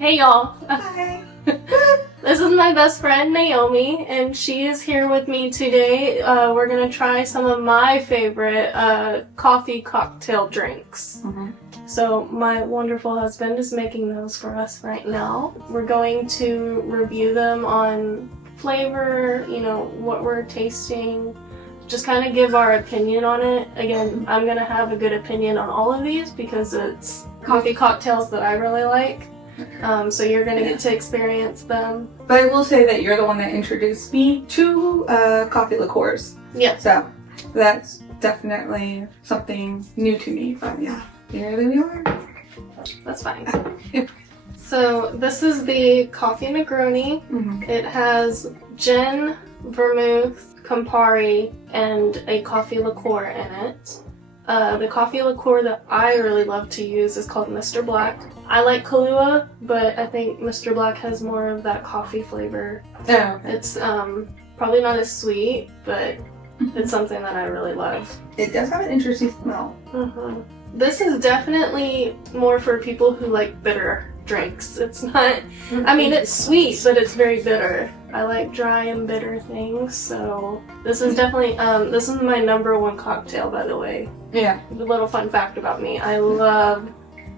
Hey y'all! Hi! This is my best friend Naomi, and she is here with me today. We're gonna try some of my favorite coffee cocktail drinks. Mm-hmm. So my wonderful husband is making those for us right now. We're going to review them on flavor, what we're tasting, just kind of give our opinion on it. Again, I'm gonna have a good opinion on all of these because it's coffee cocktails that I really like. So you're gonna get to experience them. But I will say that you're the one that introduced me to coffee liqueurs. Yeah. So that's definitely something new to me. But yeah, here we are. That's fine. So this is the coffee Negroni. Mm-hmm. It has gin, vermouth, Campari, and a coffee liqueur in it. The coffee liqueur that I really love to use is called Mr. Black. I like Kahlua, but I think Mr. Black has more of that coffee flavor. Oh, okay. It's probably not as sweet, but it's something that I really love. It does have an interesting smell. Mm-hmm. This is definitely more for people who like bitter drinks. It's not, I mean, it's sweet, but it's very bitter. I like dry and bitter things, so this is definitely, this is my number one cocktail, by the way. Yeah. A little fun fact about me, I love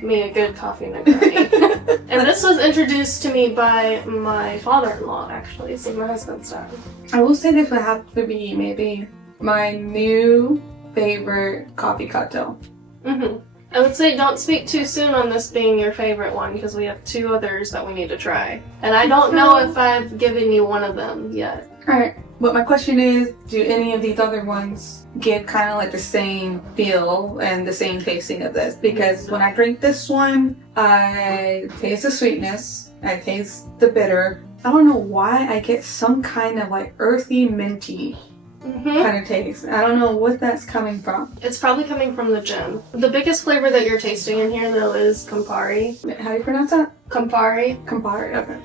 me a good coffee Negroni. And this was introduced to me by my father-in-law, actually, so my husband's dad. I will say this would have to be maybe my new favorite coffee cocktail. Mm-hmm. I would say don't speak too soon on this being your favorite one because we have two others that we need to try. And I don't know if I've given you one of them yet. Alright, but my question is, do any of these other ones give kind of like the same feel and the same tasting of this? Because when I drink this one, I taste the sweetness, I taste the bitter. I don't know why I get some kind of like earthy, minty kind of taste. I don't know what that's coming from. It's probably coming from the gin. The biggest flavor that you're tasting in here, though, is Campari. How do you pronounce that? Campari. Campari, okay.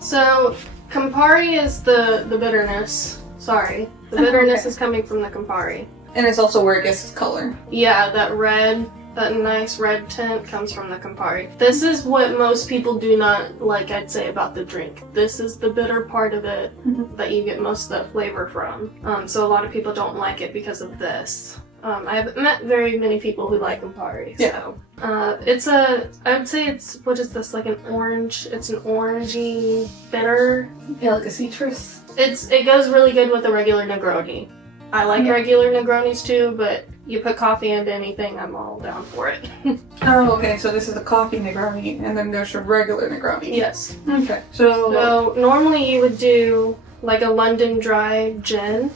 So, Campari is the bitterness. Sorry. The bitterness is coming from the Campari. And it's also where it gets its color. Yeah, that nice red tint comes from the Campari. This is what most people do not like, I'd say, about the drink. This is the bitter part of it that you get most of that flavor from. So a lot of people don't like it because of this. I haven't met very many people who like Campari. So. I would say it's, what is this, like an orange? It's an orangey bitter. Yeah, like a citrus. It goes really good with a regular Negroni. I like regular Negronis too, but you put coffee into anything, I'm all down for it. Oh, okay, so this is a coffee Negroni, and then there's a regular Negroni. Yes. Okay, so normally you would do like a London Dry gin.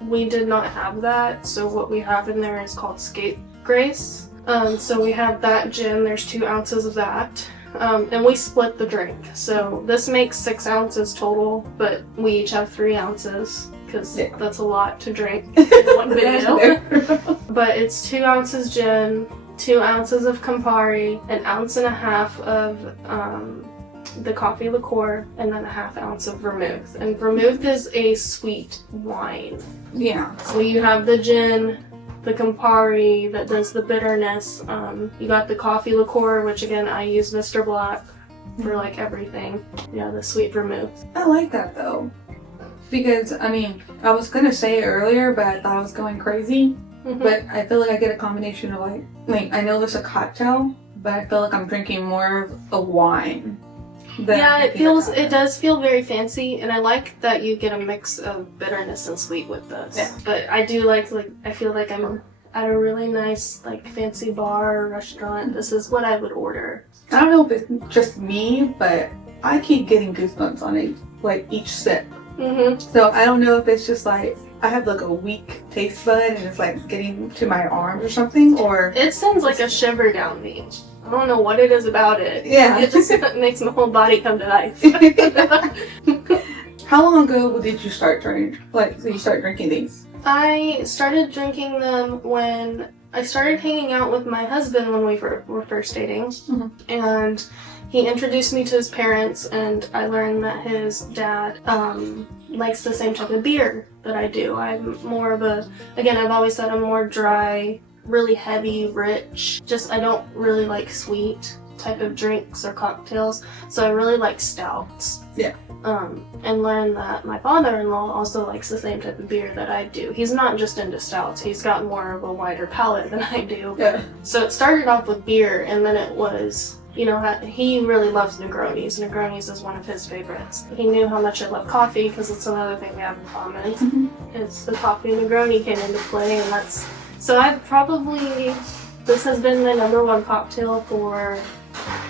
We did not have that, so what we have in there is called Scapegrace. So we have that gin, there's 2 ounces of that. And we split the drink. So this makes 6 ounces total, but we each have 3 ounces because that's a lot to drink in one video. But it's 2 ounces gin, 2 ounces of Campari, 1.5 ounces of the coffee liqueur, and then 1/2 ounce of vermouth. And vermouth is a sweet wine. Yeah. So you have the gin, the Campari that does the bitterness. You got the coffee liqueur, which again I use Mr. Black for like everything. Yeah, the sweet vermouth. I like that though. Because, I mean, I was gonna say it earlier, but I thought I was going crazy. But I feel like I get a combination of like I know it's a cocktail, but I feel like I'm drinking more of a wine. Yeah, it does feel very fancy, and I like that you get a mix of bitterness and sweet with this. Yeah. But I do like I feel like I'm at a really nice like fancy bar or restaurant. This is what I would order. I don't know if it's just me, but I keep getting goosebumps on it, like each sip. So I don't know if it's just like I have like a weak taste bud and it's like getting to my arms or something, or it sends like a shiver down me. I don't know what it is about it. Yeah. It just makes my whole body come to life. How long ago did you start drinking? Did you start drinking these? I started drinking them when I started hanging out with my husband when we were first dating. And he introduced me to his parents, and I learned that his dad likes the same type of beer that I do. I'm more of I've always said I'm more dry, really heavy, rich. I don't really like sweet. type of drinks or cocktails. So I really like stouts. Yeah. And learned that my father-in-law also likes the same type of beer that I do. He's not just into stouts. He's got more of a wider palate than I do. Yeah. So it started off with beer, and then it was, you know, he really loves Negronis. Negronis is one of his favorites. He knew how much I love coffee, because it's another thing we have in common. Mm-hmm. It's the coffee Negroni came into play, and that's... So I've probably... This has been my number one cocktail for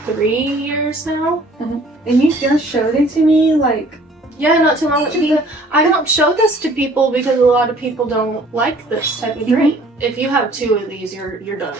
3 years now. Mm-hmm. And you just showed it to me, like... Yeah, not too long ago. I don't show this to people because a lot of people don't like this type of drink. If you have 2 of these, you're done.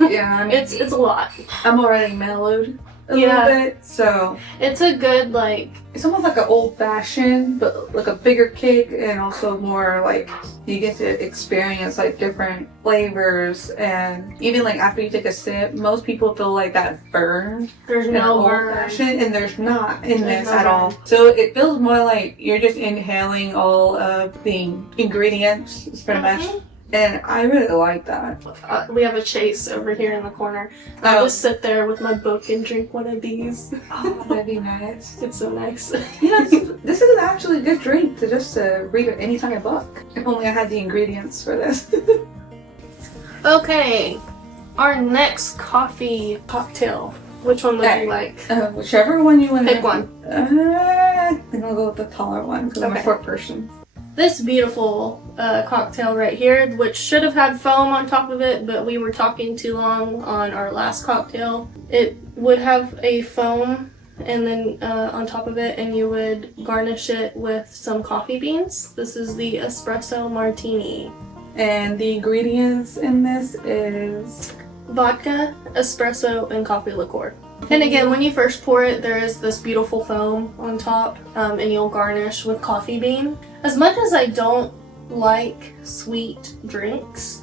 Yeah, it's a lot. I'm already mellowed a Yeah. little bit, so It's a good, like... it's almost like an old fashioned, but like a bigger kick, and also more like you get to experience like different flavors, and even like after you take a sip, most people feel like that burn. There's in no old burn. fashioned, and there's not in There's this no at all. burn. So it feels more like you're just inhaling all of the ingredients, pretty much. And I really like that. We have a Chase over here in the corner. I Oh. just sit there with my book and drink one of these. Oh, that'd be nice. It's so nice. Yeah, this is actually a good drink to just read any kind of book. If only I had the ingredients for this. Okay, our next coffee cocktail. Which one would Okay. you like? Whichever one you want to Pick one. I think I'll go with the taller one because I'm a Okay. short person. This beautiful cocktail right here, which should have had foam on top of it, but we were talking too long on our last cocktail. It would have a foam and then on top of it, and you would garnish it with some coffee beans. This is the espresso martini. And the ingredients in this is... Vodka, espresso, and coffee liqueur. And again, when you first pour it, there is this beautiful foam on top, and you'll garnish with coffee bean. As much as I don't like sweet drinks,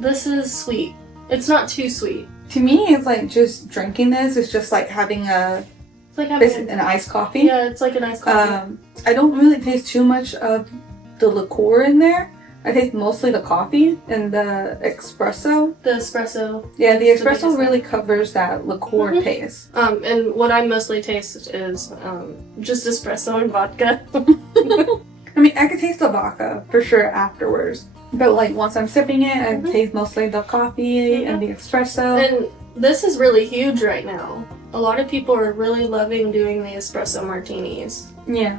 this is sweet. It's not too sweet. To me, it's like just drinking this. It's just like having It's like having an iced coffee. yeah, it's like a nice coffee. I don't really taste too much of the liqueur in there. I taste mostly the coffee and the espresso. The espresso. Yeah, the It's the espresso biggest really covers that liqueur Mhm. taste. And what I mostly taste is just espresso and vodka. I mean, I could taste the vodka for sure afterwards. But like once I'm sipping it, I taste mostly the coffee and the espresso. And this is really huge right now. A lot of people are really loving doing the espresso martinis. Yeah.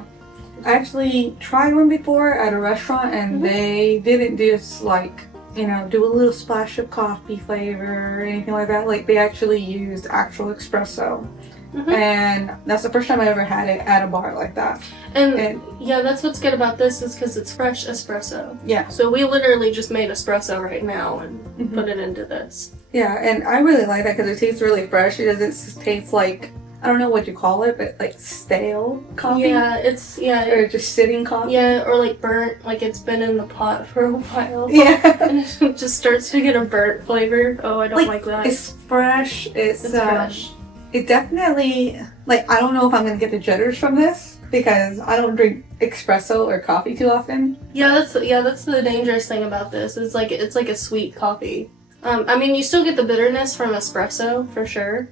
I actually tried one before at a restaurant, and they didn't just like, you know, do a little splash of coffee flavor or anything like that. Like they actually used actual espresso. And that's the first time I ever had it at a bar like that. And yeah, that's what's good about this is because it's fresh espresso. Yeah. So we literally just made espresso right now and put it into this. Yeah, and I really like that because it tastes really fresh. It doesn't taste like, I don't know what you call it, but like stale coffee. Yeah, it's Or just sitting coffee. yeah, or like burnt, like it's been in the pot for a while. Yeah. And it just starts to get a burnt flavor. Oh, I don't like that. It's fresh. It's fresh. It definitely, like, I don't know if I'm going to get the jitters from this because I don't drink espresso or coffee too often. Yeah, that's the dangerous thing about this. It's like a sweet coffee. I mean, you still get the bitterness from espresso for sure.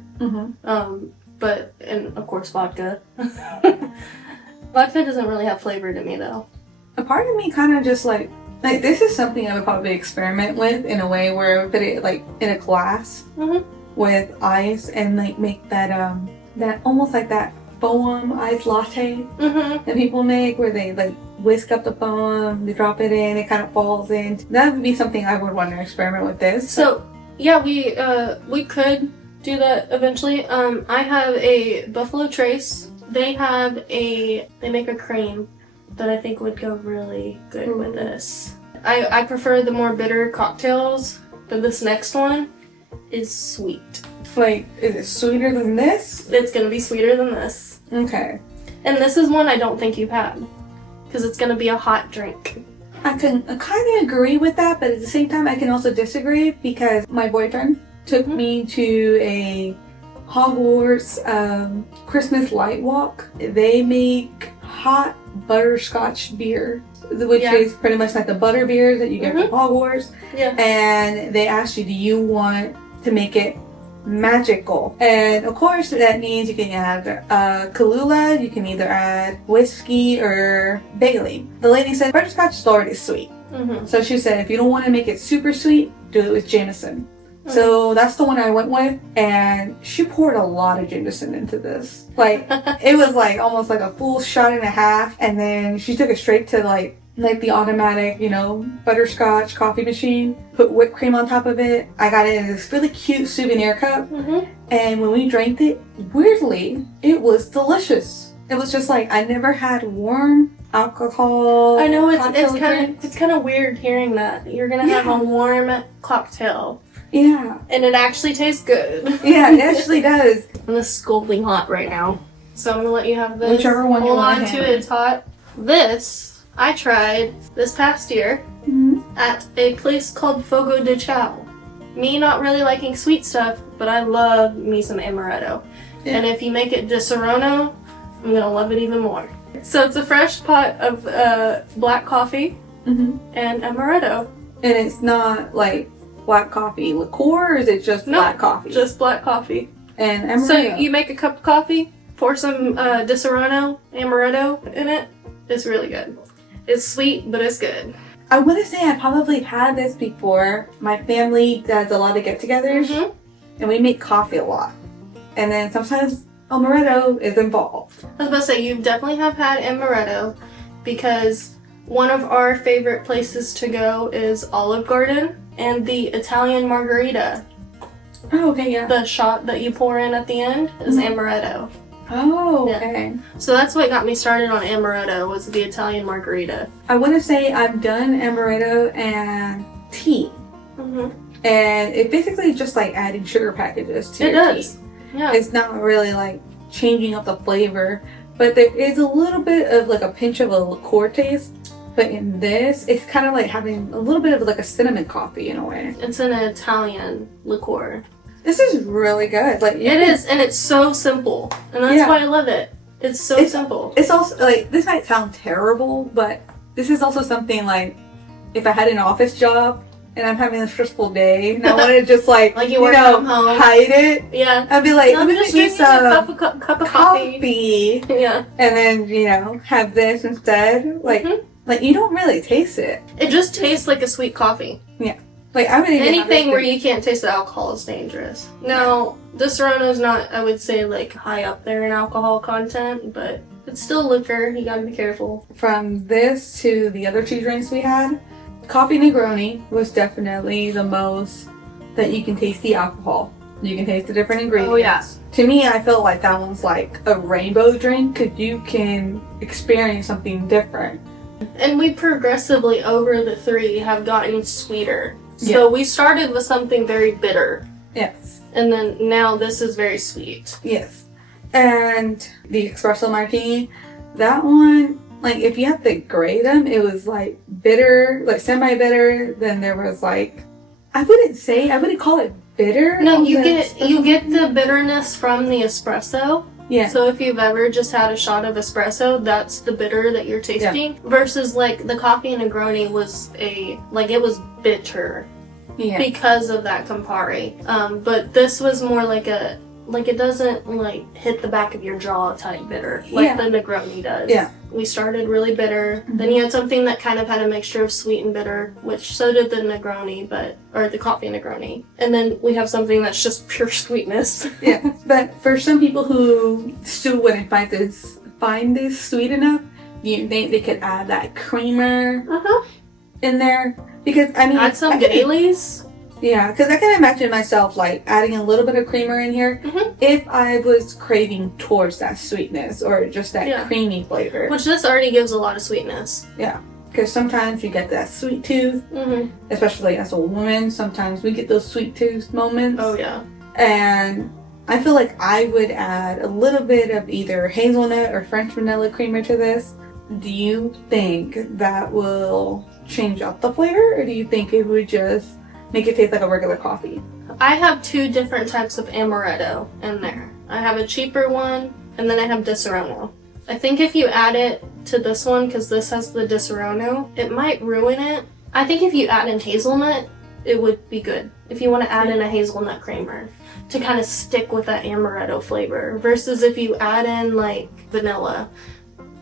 But and of course vodka. Vodka doesn't really have flavor to me though. A part of me kind of just like this is something I would probably experiment with in a way where I would put it like in a glass with ice and like make that that almost like that foam ice latte that people make where they like whisk up the foam, they drop it in, it kind of falls in. That would be something I would want to experiment with this. So yeah, we could do that eventually. I have a Buffalo Trace. They make a cream that I think would go really good with this. I prefer the more bitter cocktails, but this next one is sweet. Like, is it sweeter than this? It's gonna be sweeter than this. Okay. And this is one I don't think you've had, because it's gonna be a hot drink. I kind of agree with that, but at the same time I can also disagree because my boyfriend took me to a Hogwarts Christmas light walk. They make hot butterscotch beer, which is pretty much like the butter beer that you get from Hogwarts. Yeah. And they asked you, do you want to make it magical. And of course, that means you can add Kahlua, you can either add whiskey or Bailey. The lady said butterscotch is already sweet. So she said if you don't want to make it super sweet, do it with Jameson. So that's the one I went with, and she poured a lot of Jameson into this. Like, it was like almost like a full shot and a half, and then she took it straight to like the automatic, butterscotch coffee machine, put whipped cream on top of it. I got it in this really cute souvenir cup, and when we drank it, weirdly, it was delicious. It was just like, I never had warm alcohol. I know, it's kind of weird hearing that. You're gonna have a warm cocktail. Yeah. And it actually tastes good. Yeah, it actually does. And this is scalding hot right now. So I'm gonna let you have this. Whichever one you want. Hold on to it, it's hot. This, I tried this past year at a place called Fogo de Chao. Me not really liking sweet stuff, but I love me some amaretto. Yeah. And if you make it de Serrano, I'm gonna love it even more. So it's a fresh pot of black coffee and amaretto. And it's not like black coffee liqueur, or is it just black coffee? Just black coffee. And amaretto. So you make a cup of coffee, pour some de Serrano amaretto in it. It's really good. It's sweet, but it's good. I want to say I probably had this before. My family does a lot of get-togethers, and we make coffee a lot. And then sometimes amaretto is involved. I was about to say, you definitely have had amaretto, because one of our favorite places to go is Olive Garden and the Italian margarita. Oh, okay, yeah. The shot that you pour in at the end is amaretto. Oh, okay. Yeah. So that's what got me started on amaretto, was the Italian margarita. I want to say I've done amaretto and tea. And it basically just like adding sugar packages to your tea. Yeah. It's not really like changing up the flavor, but there is a little bit of like a pinch of a liqueur taste. But in this, it's kind of like having a little bit of like a cinnamon coffee in a way. It's an Italian liqueur. This is really good. Like it is, and it's so simple, and that's why I love it. It's so simple. It's also like, this might sound terrible, but this is also something like if I had an office job and I'm having a stressful day and I want to just like you work from home, hide it. Yeah, I'd be like, let me make you some cup of coffee. Yeah, and then have this instead. Like you don't really taste it. It just tastes like a sweet coffee. Yeah. Like I would anything where you can't taste the alcohol is dangerous. Now, the Serrano's not, I would say, like high up there in alcohol content, but it's still liquor. You gotta be careful. From this to the other two drinks we had, Coffee Negroni was definitely the most that you can taste the alcohol. You can taste the different ingredients. Oh yeah. To me, I felt like that one's like a rainbow drink because you can experience something different. And we progressively over the three have gotten sweeter. So we started with something very bitter. Yes. And then now this is very sweet. Yes. And the espresso martini, that one, like if you have to grade them, it was like bitter, like semi-bitter. Then there was like, I wouldn't call it bitter. No, you get the bitterness from the espresso. Yeah. So if you've ever just had a shot of espresso, that's the bitter that you're tasting. Yeah. Versus like the coffee Negroni was it was bitter. Yeah. Because of that Campari. But this was more like it doesn't like hit the back of your jaw type bitter like the Negroni does. Yeah. We started really bitter. Then you had something that kind of had a mixture of sweet and bitter, which so did the Negroni, or the coffee Negroni. And then we have something that's just pure sweetness. Yeah. But for some people who still wouldn't find this sweet enough, they could add that creamer in there. Because I mean, add some Baileys. Yeah, because I can imagine myself like adding a little bit of creamer in here if I was craving towards that sweetness or just that creamy flavor. Which this already gives a lot of sweetness. Yeah, because sometimes you get that sweet tooth, especially as a woman. Sometimes we get those sweet tooth moments. Oh yeah. And I feel like I would add a little bit of either hazelnut or French vanilla creamer to this. Do you think that will change up the flavor, or do you think it would just make it taste like a regular coffee? I have two different types of amaretto in there. I have a cheaper one, and then I have de Serrano. I think if you add it to this one, because this has the de Serrano, it might ruin it. I think if you add in hazelnut, it would be good. If you want to add in a hazelnut creamer. to kind of stick with that amaretto flavor. Versus if you add in like vanilla,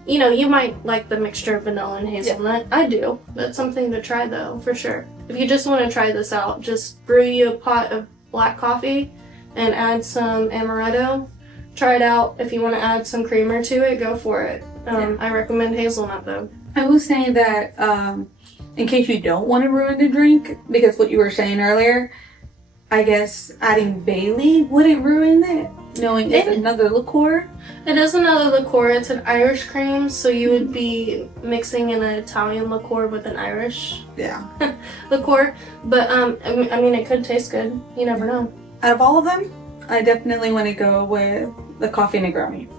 you know, you might like the mixture of vanilla and hazelnut. Yeah. I do. That's something to try though, for sure. If you just want to try this out, just brew you a pot of black coffee and add some amaretto. Try it out. If you want to add some creamer to it, go for it. I recommend hazelnut though. I was saying that in case you don't want to ruin the drink, because what you were saying earlier, I guess adding Bailey wouldn't ruin it, knowing it's another liqueur. It is another liqueur. It's an Irish cream, so you would be mixing in an Italian liqueur with an Irish liqueur. But I mean, it could taste good. You never know. Out of all of them, I definitely want to go with the coffee Negroni.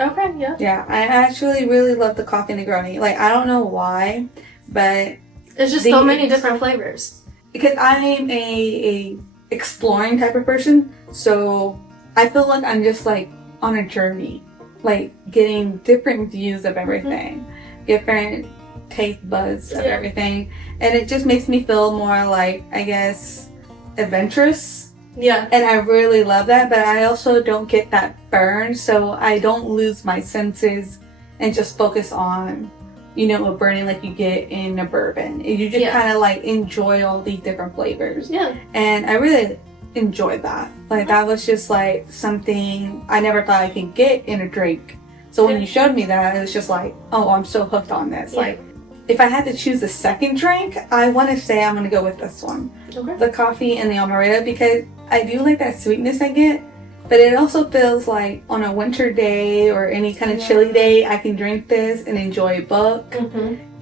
Okay, yeah. Yeah, I actually really love the coffee Negroni. Like, I don't know why, but there's just so many different flavors. Because I'm a exploring type of person, so I feel like I'm just like on a journey, like getting different views of everything, different taste buds of everything, and it just makes me feel more like, I guess, adventurous. Yeah. And I really love that, but I also don't get that burn, so I don't lose my senses and just focus on, you know, a burning like you get in a bourbon. You just kind of like enjoy all these different flavors. Yeah. And I really enjoyed that. Like, that was just like something I never thought I could get in a drink. So when you showed me that, it was just like, oh, I'm so hooked on this. Yeah. Like, if I had to choose a second drink, I want to say I'm going to go with this one. Okay. The coffee and the amaretto, because I do like that sweetness I get, but it also feels like on a winter day or any kind of chilly day, I can drink this and enjoy a book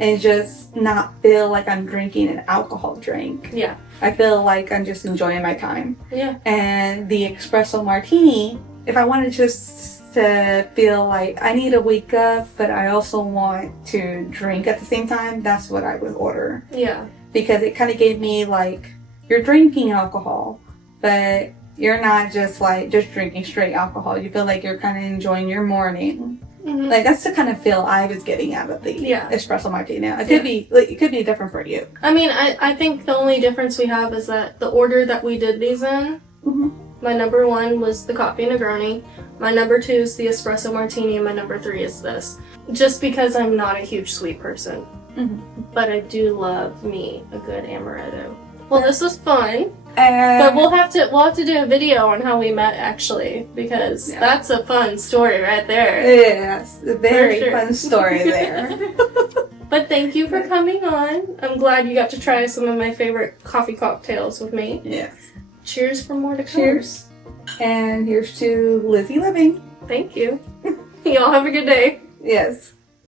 and just not feel like I'm drinking an alcohol drink. Yeah. I feel like I'm just enjoying my time. Yeah. And the espresso martini, if I wanted just to feel like I need to wake up, but I also want to drink at the same time, that's what I would order. Yeah. Because it kind of gave me like, you're drinking alcohol, but you're not just like just drinking straight alcohol. You feel like you're kind of enjoying your morning. Like, that's the kind of feel I was getting out of the espresso martini. It could be like, it could be different for you. I mean, I think the only difference we have is that the order that we did these in. My number 1 was the coffee Negroni. My number 2 is the espresso martini, and my number 3 is this. Just because I'm not a huge sweet person, but I do love me a good amaretto. Well, this was fun. But we'll have to do a video on how we met, actually, because that's a fun story right there. Yes, a very fun story there. But thank you for coming on. I'm glad you got to try some of my favorite coffee cocktails with me. Yes. Cheers for more to come. Cheers. And here's to Lizzie Living. Thank you. Y'all have a good day. Yes.